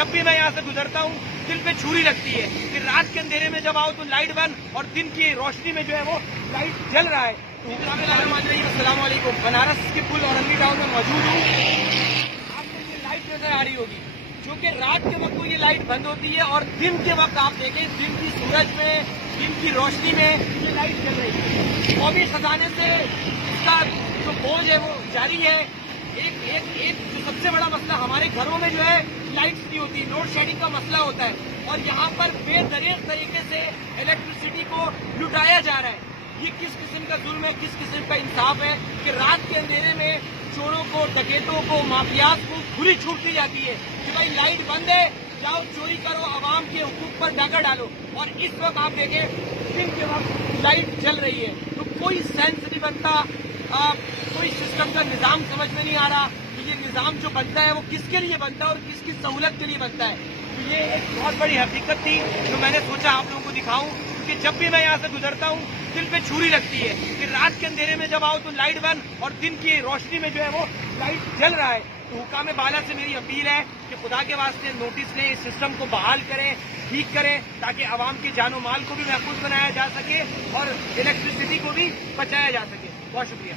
जब भी मैं यहाँ से गुजरता हूँ दिल पे छुरी लगती है कि रात के अंधेरे में जब आओ तो लाइट बंद और दिन की रोशनी में जो है वो लाइट जल रहा है। अस्सलाम वालेकुम, बनारस के पुल औरंगी टाउन में मौजूद हूँ। आपको ये लाइट नजर आ रही होगी, जो कि रात के वक्त को ये लाइट बंद होती है और दिन के वक्त आप देखें दिन की सूरज में, दिन की रोशनी में ये लाइट जल रही है। कौमी खजाने से इसका जो बोझ है वो जारी है। एक जो सबसे बड़ा मसला हमारे घरों में जो है लाइट्स नहीं होती, लोड शेडिंग का मसला होता है और यहाँ पर बेदरीग तरीके से इलेक्ट्रिसिटी को लुटाया जा रहा है। ये किस किस्म का जुल्म है, किस किस्म का इंसाफ है कि रात के अंधेरे में चोरों को, डकैतों को, माफियाज को खुली छूट दी जाती है कि भाई लाइट बंद है, जाओ चोरी करो, आवाम के हुकूक पर डाका डालो। और इस वक्त आप देखें दिन के वक्त लाइट जल रही है, तो कोई सेंस नहीं बनता, कोई सिस्टम का निजाम समझ में नहीं आ रहा कि ये निजाम जो बनता है वो किसके लिए बनता है और किसकी सहूलत के लिए बनता है। तो ये एक बहुत बड़ी हकीकत थी जो मैंने सोचा आप लोगों को दिखाऊं, क्योंकि जब भी मैं यहाँ से गुजरता हूँ दिल पे छुरी लगती है कि रात के अंधेरे में जब आओ तो लाइट बंद और दिन की रोशनी में जो है वो लाइट जल रहा है। तो हुकाम बाला से मेरी अपील है कि खुदा के वास्ते नोटिस लें, इस सिस्टम को बहाल करें, ठीक करें, ताकि आवाम के जानो माल को भी महफूज बनाया जा सके और इलेक्ट्रिसिटी को भी बचाया जा सके। बहुत शुक्रिया।